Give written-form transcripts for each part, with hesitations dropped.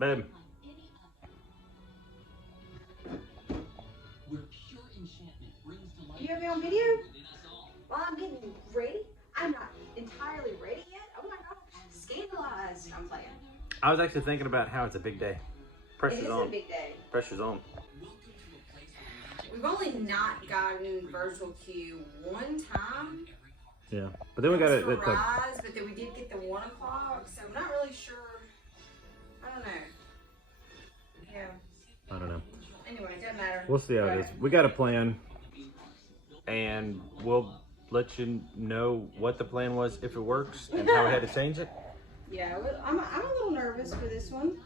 Babe. You have me on video? While I'm getting ready? I'm not entirely ready yet. Oh my god, scandalized. I'm playing. I was actually thinking about how it's a big day. Pressure's on. It is a big day. Pressure's on. We've only not gotten virtual queue one time. Yeah, but then we got it. For Rise, but then we did get the 1 o'clock, so I'm not really sure. I don't know. Yeah. I don't know. Anyway, it doesn't matter. We'll see how it is. We got a plan, and we'll let you know what the plan was if it works and how we had to change it. Yeah, I'm a little nervous for this one.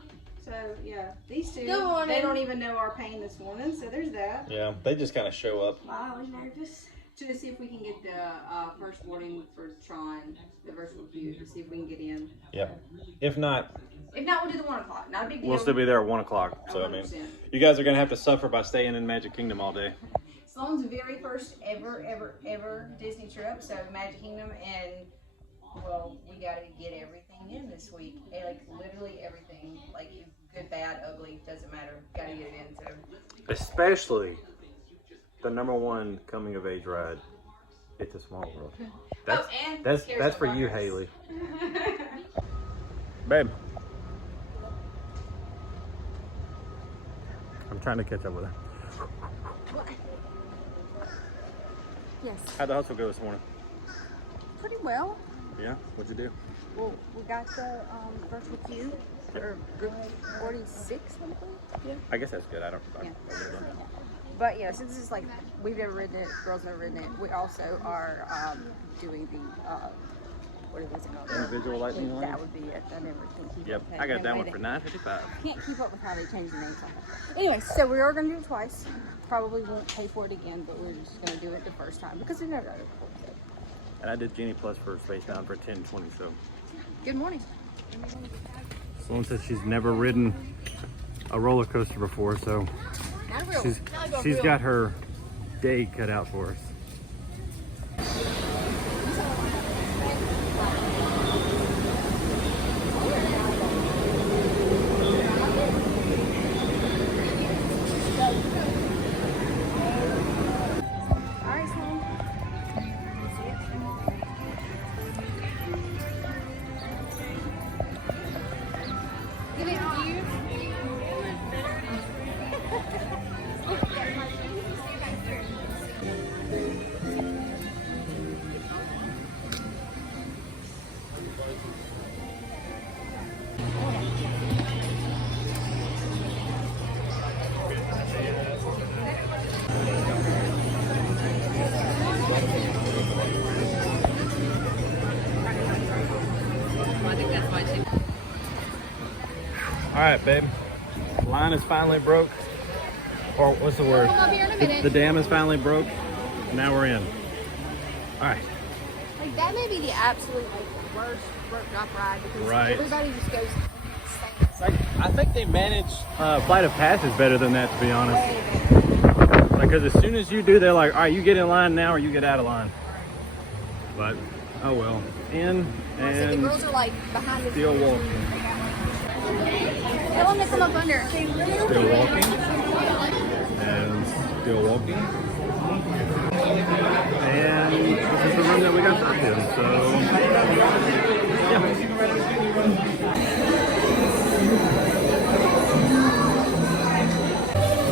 So yeah, these two, Good morning. they don't even know our pain this morning, so there's that. Yeah, they just kind of show up. Mildly nervous. To see if we can get the first warning for TRON, the virtual queue, to see if we can get in. Yeah. If not, we'll do the 1 o'clock. Not a big deal. we'll still be there at 1 o'clock. So 100%. I mean, you guys are gonna have to suffer by staying in Magic Kingdom all day. Sloan's very first ever Disney trip, so Magic Kingdom, and well, we got to get everything in this week. Like literally everything, like good, bad, ugly, doesn't matter. Got to get it in. So especially the #1 coming of age ride, It's a Small World. That's for you, Haley. Babe, I'm trying to catch up with her. What? Yes. How'd the hustle go this morning? Pretty well. Yeah? What'd you do? Well, we got the virtual queue for group 46, I believe. Yeah. I guess that's good. I don't Yeah. know. But yeah, since it's like we've never ridden it, girls never ridden it, we also are doing the what is it called? Individual lightning lane? That would be it. I never can keep Yep, up. I got that one for $9.55. Can't keep up with how they change the names on it. Anyway, so we are going to do it twice. Probably won't pay for it again, but we're just going to do it the first time because we've never done it before. So. And I did Genie Plus for Space Down for $10.20, so. Good morning. Someone says she's never ridden a roller coaster before, so she's got her day cut out for us. All right, babe. The line is finally broke. Or what's the word? I'll be here in a minute. The dam is finally broke. Now we're in. All right. Like that may be the absolute like worst rope drop ride because everybody just goes insane. It's like, I think they manage Flight of Passage better than that, to be honest. Because as soon as you do, they're like, all right, you get in line now or you get out of line. But, oh well. In and so the girls are like behind the still walking. Tell them to come up under. Still walking. And still walking. And this is the room that we got stuck in. So,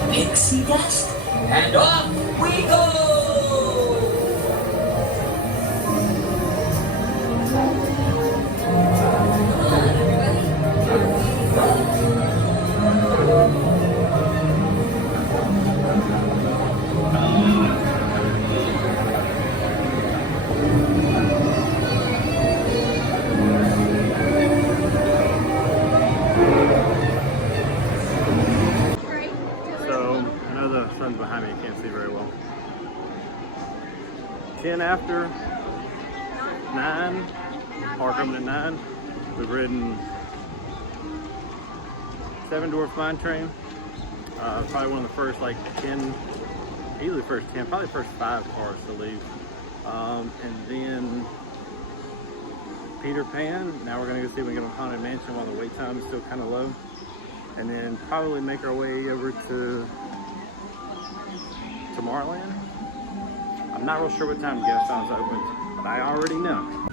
yeah. Pixie dust, and off we go! Behind me, you can't see very well. 10 after 9, park open at 9. We've ridden 7 Dwarfs Mine Train. Probably one of the first like 10, easily first 10, probably first 5 cars to leave. And then Peter Pan. Now we're gonna go see if we can get on Haunted Mansion while the wait time is still kind of low. and then probably make our way over to Tomorrowland. I'm not real sure what time Gaston's opens, but I already know.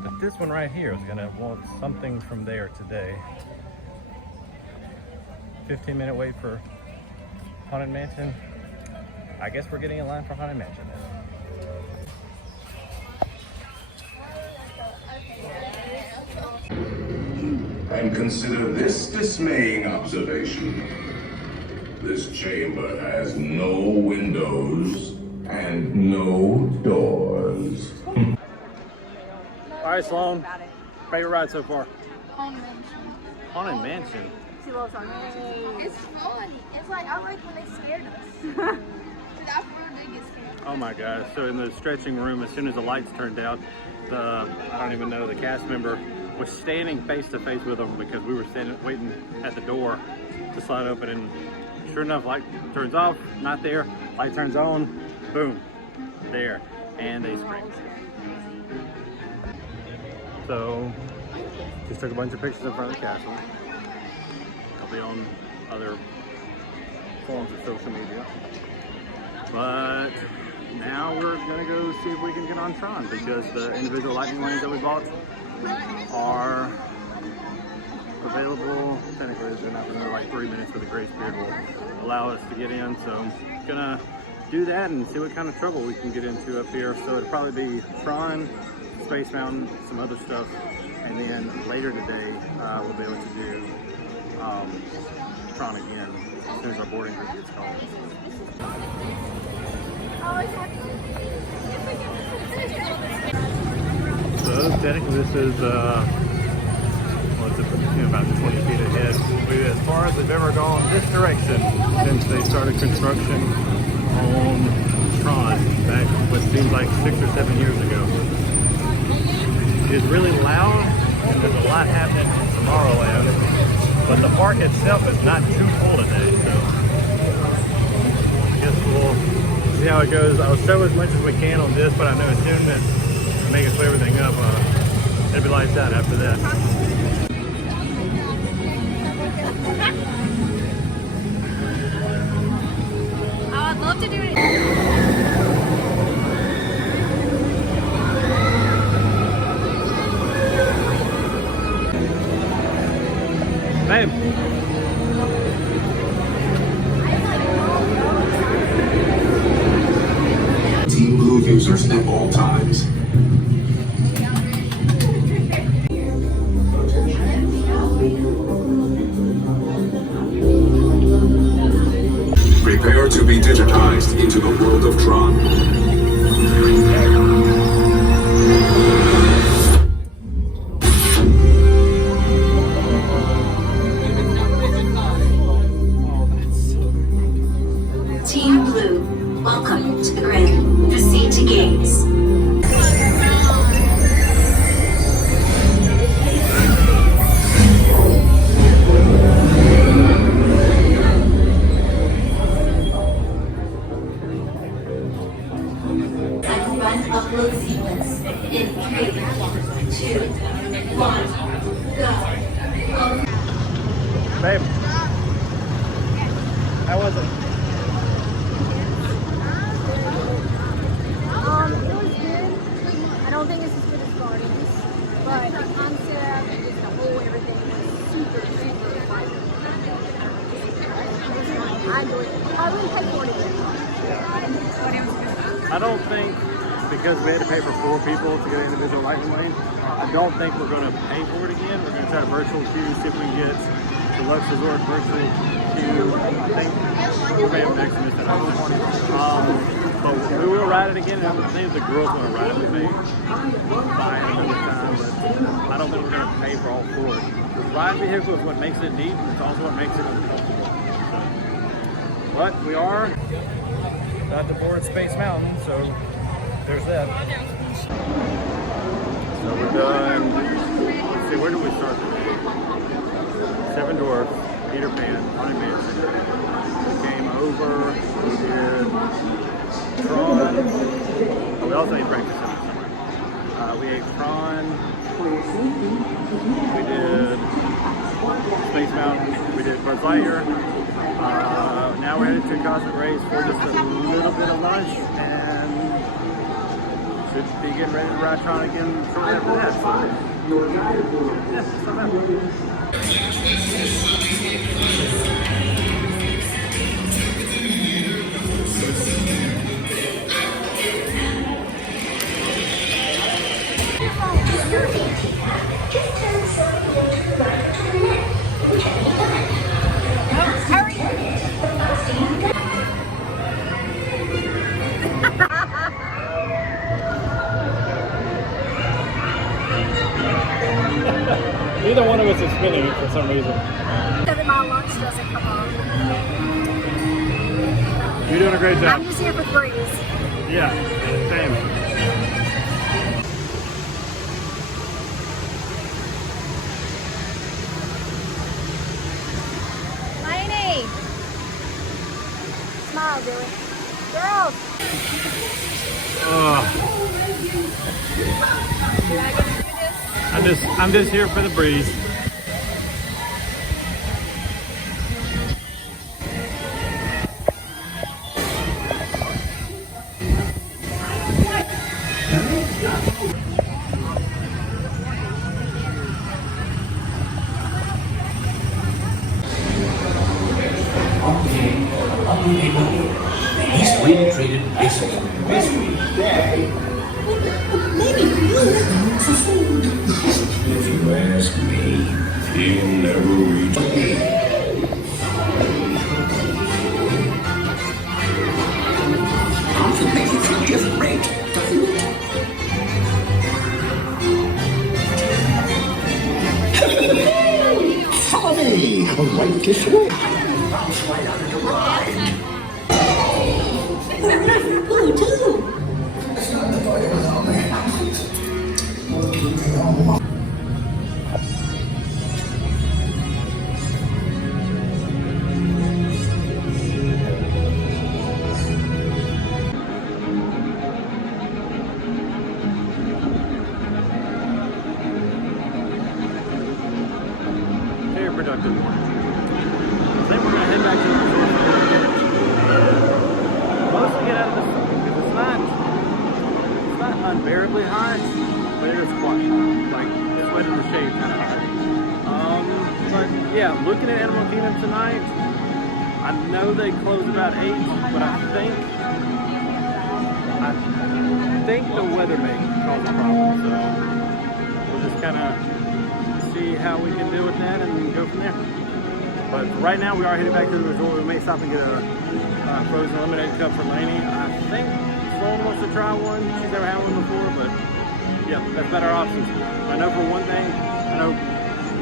But this one right here is gonna want something from there today. 15-minute wait for Haunted Mansion. I guess we're getting in line for Haunted Mansion now. And consider this dismaying observation. This chamber has no windows and no doors. All right, Sloan. Favorite ride so far? Haunted Mansion. Haunted Mansion. She loves Haunted Mansion. It's funny. It's like I like when they scared us. Cause I really did get scared. Oh my gosh! So in the stretching room, as soon as the lights turned out, I don't even know, the cast member was standing face to face with them because we were standing waiting at the door to slide open, and sure enough, light turns off, not there. Light turns on, boom, there, and they screamed. So just took a bunch of pictures in front of the castle. They'll be on other forms of social media. But now we're gonna go see if we can get on TRON, because the individual lightning lanes that we bought are available. Technically, they're not for like 3 minutes, but the grace period will allow us to get in. So I'm gonna do that and see what kind of trouble we can get into up here. So it'll probably be TRON, Space Mountain, some other stuff, and then later today we'll be able to do TRON again as soon as our boarding group gets called. So technically this is what's it, about 20 feet ahead. We're as far as we've ever gone this direction since they started construction on TRON back what seems like 6 or 7 years ago. It's really loud and there's a lot happening in Tomorrowland, but the park itself is not too full today, so I guess we'll see how it goes. I'll show as much as we can on this, but I know as soon as I make it clear everything up, it'll be lights out after that. I'd love to do it. Babe. Team Blue users at all times. Prepare to be digitized into the world of TRON. Team Blue, welcome to the grid. Proceed to gates. Second run upload sequence in 3, 2, 1, go. Babe. How was it? It was good. I don't think it's as good as Guardians, but the concept and just the whole everything was super, super fun. I enjoyed it. I wouldn't pay for it again. I don't think, because we had to pay for 4 people to get an individual lightning lane, I don't think we're going to pay for it again. We're going to try virtual queue, see if we can get Deluxe Resort virtual queue. I think we may have Maximus that option. But we will ride it again, and I think the girls want to ride it. We may buy it another time, but I don't think we're going to pay for all 4. The ride vehicle is what makes it deep, and it's also what makes it uncomfortable. But we are about to board Space Mountain, so there's that. So we're done. Let's see, where do we start today? Seven Dwarfs, Peter Pan, Haunted Mansion. We came over, we did TRON. We also ate breakfast in there somewhere. We ate TRON. We did Space Mountain. We did Buzz Lightyear. Now we're headed to Cosmic Rays for just a little bit of lunch, and should be getting ready to ride TRON again shortly after that. So, yeah, it's not bad. Neither one of us is spinning it for some reason. So that my lunch doesn't come off. You're doing a great job. I'm just here for the breeze. Yeah, same. Lainey! Smile, Billy. Girls! Did I get to do this? I'm just here for the breeze. He's really treated basic. If you ask me, he'll never reach me. Doesn't make you feel just great, doesn't it? Follow me! Right this way. Bounce right out of the ride. Ooh, too. It's not the boy that was on me. Very productive. I think we're gonna head back to the resort for a little bit. Mostly get out of the sun because it's not unbearably hot, but it is quite hot. Like it's wet in the shade kind of hot. But yeah, looking at Animal Kingdom tonight, I know they close about 8, but I think the weather may cause a problem. So we'll just kind of see how we can deal with that and go from there. But right now we are heading back to the resort. We may stop and get a frozen lemonade cup for Lainey. I think Sloan wants to try one. She's never had one before, but yeah, that's about our options. I know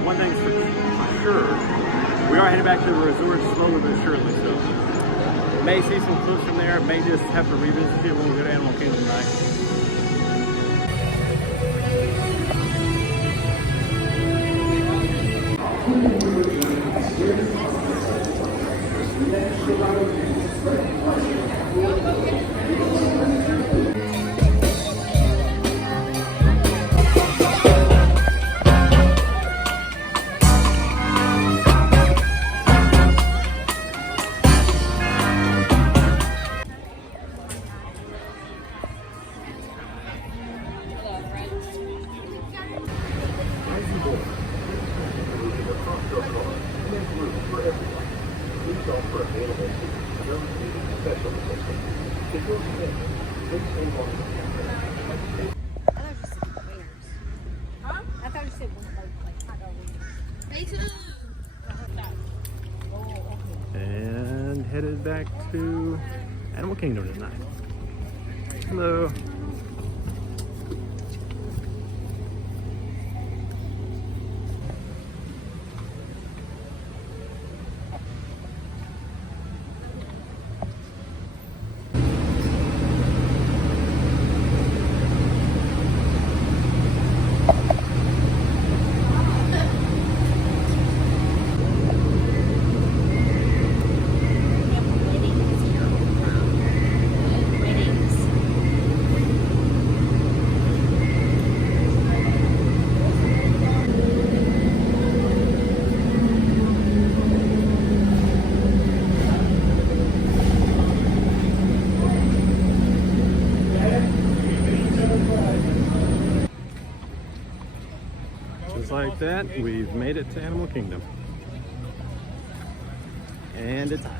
one thing's for sure. We are heading back to the resort slowly but surely. So may see some clips from there. May just have to revisit it when we go to Animal Kingdom tonight. I thought you said like hot dog wings. Me too. And headed back to Animal Kingdom tonight. Hello. just like that, we've made it to Animal Kingdom. And it's hot.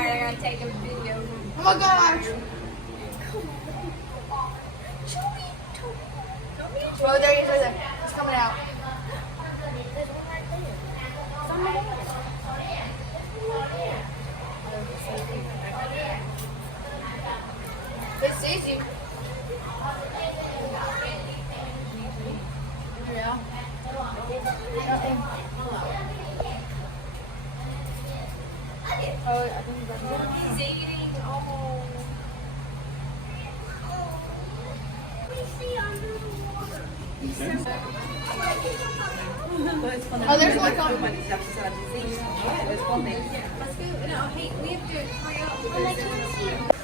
I'm gonna take a video. Oh my gosh! Oh, there he is right there. It's coming out. It sees you. Yeah. Oh, I think he's eating. Oh. Oh, there's one coming. Let's go. No, hey, we have to hurry up.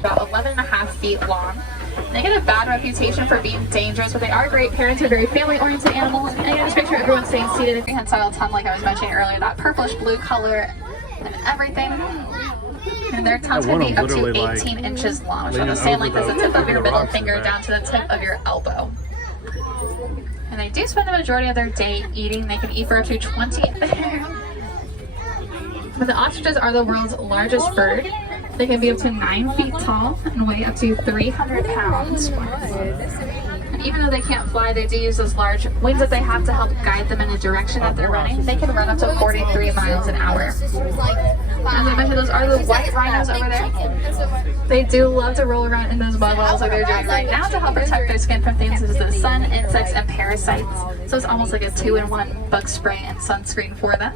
About 11.5 feet long. They get a bad reputation for being dangerous, but they are great. Parents are very family-oriented animals. And just make sure everyone's staying seated in prehensile tongue, like I was mentioning earlier, that purplish blue color and everything. And their tongues can be up to 18 inches long, which I understand like this, the tip of your middle finger down to the tip of your elbow. And they do spend the majority of their day eating. They can eat for up to 20. But the ostriches are the world's largest bird. They can be up to 9 feet tall and weigh up to 300 pounds. And even though they can't fly, they do use those large wings that they have to help guide them in the direction that they're running. They can run up to 43 miles an hour. As I mentioned, those are the white rhinos over there. They do love to roll around in those mud walls like they're doing right now to help protect their skin from things such as the sun, insects, and parasites. So it's almost like a 2-in-1 bug spray and sunscreen for them.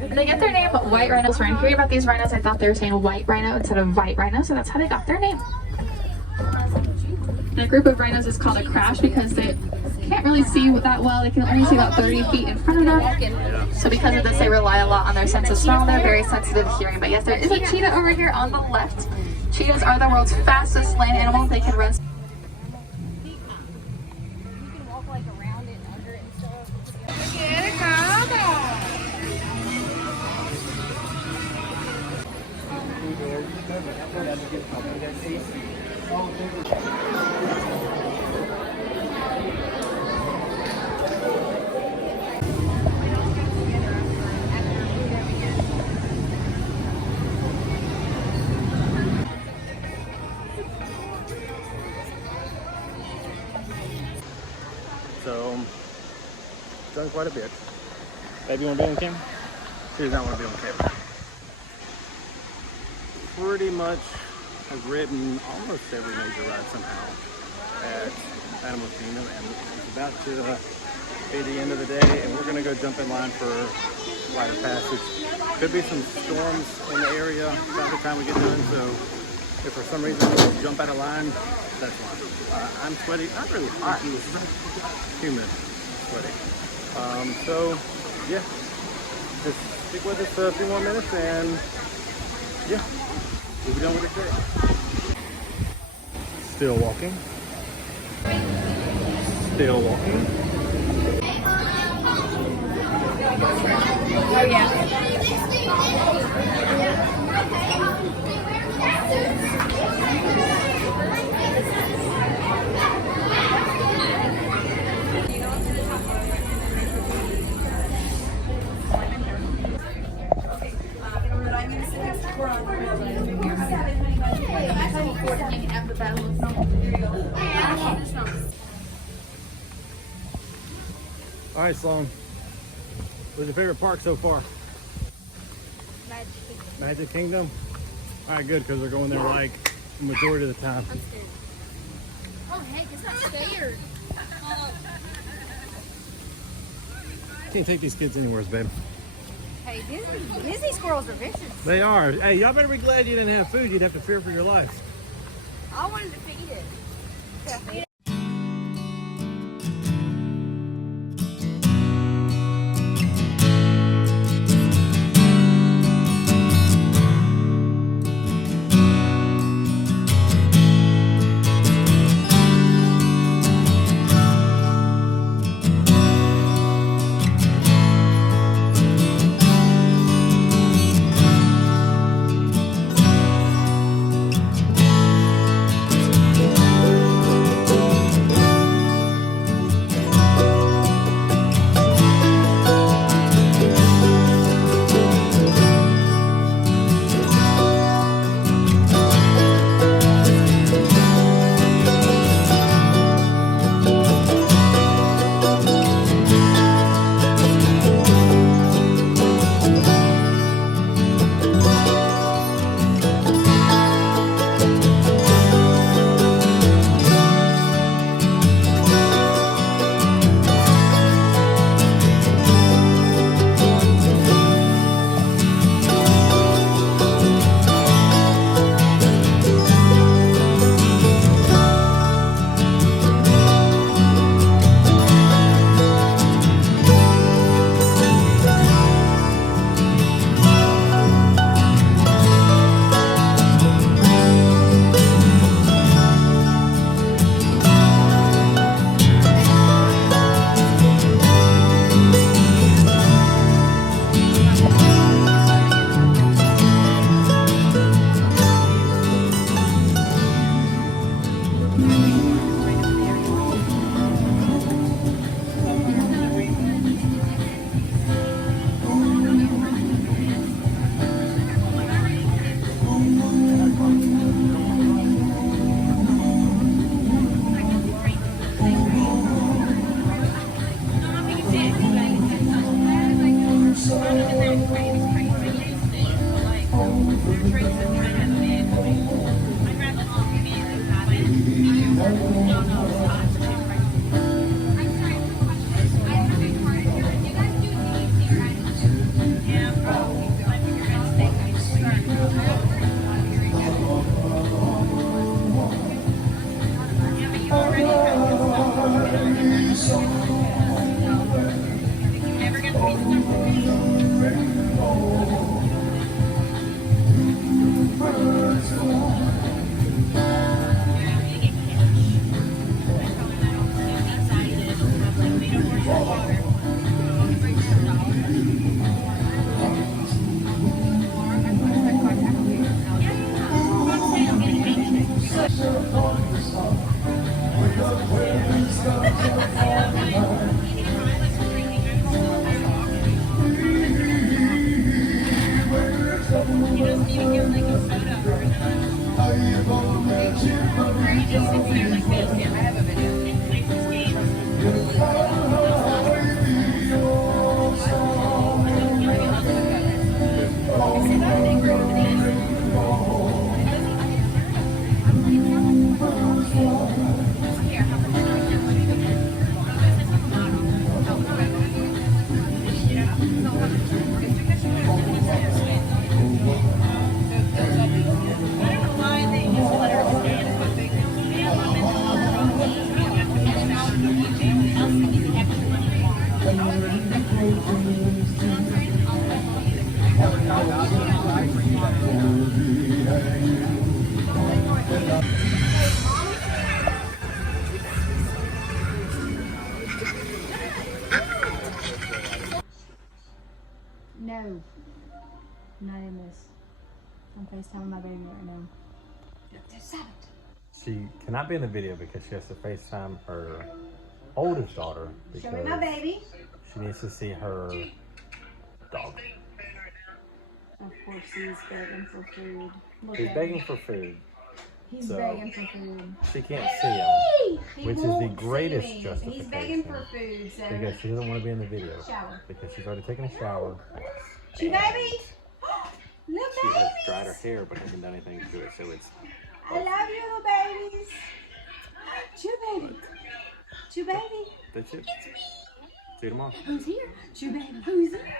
And they get their name white rhinos. When hearing about these rhinos, I thought they were saying white rhino instead of white rhino, so that's how they got their name. And a group of rhinos is called a crash because they can't really see that well. They can only see about 30 feet in front of them. So because of this, they rely a lot on their sense of smell. They're very sensitive to hearing. But yes, there is a cheetah over here on the left. Cheetahs are the world's fastest land animal. They can run. So, done quite a bit. Baby, you want to be on camera? She does not want to be on camera. Pretty much have ridden almost every major ride somehow at Animal Kingdom, and it's about to be the end of the day, and we're going to go jump in line for Flight of Passage. Could be some storms in the area by the time we get done, so if for some reason we jump out of line, that's why. I'm sweaty, not really hot, humid, sweaty. So yeah, just stick with us for a few more minutes and yeah, we'll be done with it today. Still walking. Still walking. Oh yeah. All right, Sloan. What's your favorite park so far? Magic Kingdom? All right, good, because we're going there like the majority of the time. I'm scared. Oh heck, it's not scared. Can't take these kids anywhere, babe. Hey, Disney squirrels are vicious. They are. Hey, y'all better be glad you didn't have food. You'd have to fear for your life. I wanted to feed it. I'm FaceTiming my baby right now. She cannot be in the video because she has to FaceTime her oldest daughter Show me my because baby. she needs to see her dog. Of course, he's begging for food. Look He's at begging him. for food. He's so- begging for food. She can't see him, He which is the won't greatest see me. justification. He's begging for food, so. Because she doesn't want to be in the video. Shower. Because she's already taken a shower. Chew baby. Little She has babies. dried her hair but hasn't done anything to it, so it's I love you, little babies. Chew baby. Chew baby. that's it. See you tomorrow. Who's here? Chew baby. Who's here?